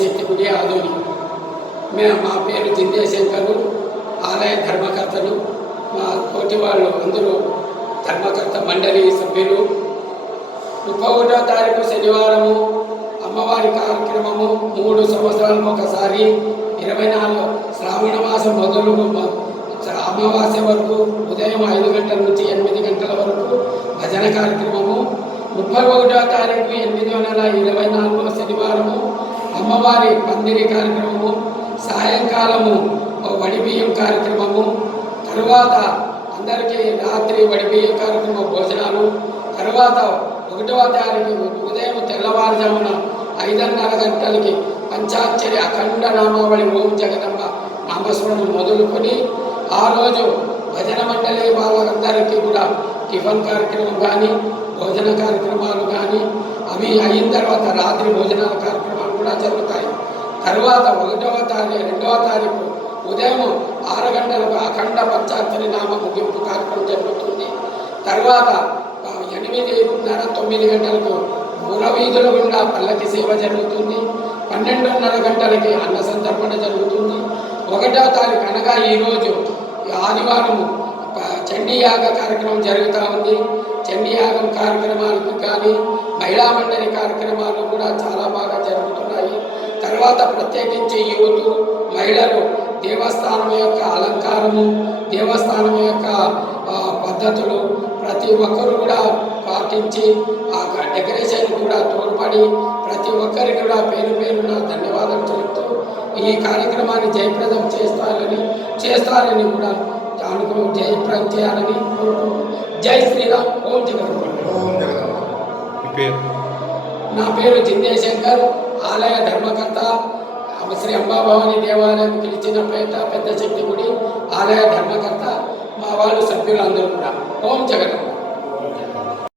శక్తి గుడి ఆదోని. మా పేరు జిందేశంకరు, ఆలయ ధర్మకర్తలు. మా తోటి వాళ్ళు అందరూ ధర్మకర్త మండలి సభ్యులు. 31వ తారీఖు శనివారము అమ్మవారి కార్యక్రమము 3 సంవత్సరాలకు ఒకసారి 24 శ్రావణ మాసం మొదలు అమావాస్య వరకు ఉదయం 5 గంటల నుంచి 8 గంటల వరకు భజన కార్యక్రమము. 31వ తారీఖు 8వ నెల 24వ శనివారము అమ్మవారి పందిరి కార్యక్రమము. సాయంకాలము వడిబియ్యం కార్యక్రమము. తరువాత అందరికీ రాత్రి వడిబియ్యం కార్యక్రమం భోజనాలు. తర్వాత 1వ తారీఖు ఉదయం తెల్లవారుజామున 5:30 గంటలకి పంచాక్షరి అఖండ నామావళి ఓం జగదంబ నామస్మరణం మొదలుకొని ఆ రోజు భజన మండలి వాళ్ళందరికీ కూడా టిఫిన్ కార్యక్రమం కానీ భోజన కార్యక్రమాలు కానీ అవి అయిన తర్వాత రాత్రి భోజనాల కార్యక్రమాలు కూడా జరుగుతాయి. తర్వాత 1వ తారీఖు 2వ తారీఖు ఉదయం 6 గంటలకు అఖండ పంచాక్షరి నామ ముగింపు కార్యక్రమం జరుగుతుంది. తర్వాత 8:30 9 గంటలకు మూలవీధుల గుండా పల్లకి సేవ జరుగుతుంది. 12:30 గంటలకి అన్న సంతర్పణ జరుగుతుంది. 1వ తారీఖు అనగా ఈరోజు ఆదివారము చండీయాగ కార్యక్రమం జరుగుతూ ఉంది. చండీయాగం కార్యక్రమాలకు కానీ మహిళా మండలి కార్యక్రమాలు కూడా చాలా బాగా జరుగుతున్నాయి. తర్వాత ప్రత్యేకించి యువత మహిళలు దేవస్థానం యొక్క అలంకారము, దేవస్థానం యొక్క పద్ధతులు ప్రతి ఒక్కరు కూడా పాటించి ఆ డెకరేషన్ కూడా తోడ్పడి ప్రతి ఒక్కరికి కూడా పేరు పేరున ధన్యవాదాలు చెబుతూ ఈ కార్యక్రమాన్ని జయప్రదం చేస్తారని కూడా అనుకుని జయప్రదం చేయాలని కోరుకుంటూ జై శ్రీరామ్. ఓం జగన్. నా పేరు జిందేశంకర్, ఆలయ ధర్మకర్త, శ్రీ అంబాభవాని దేవాలయం పిలిచినపేట పెద్ద శక్తి గుడి ఆలయ ధర్మకర్త. మా వాళ్ళు సభ్యులు అందరూ కూడా ఓం జగన్.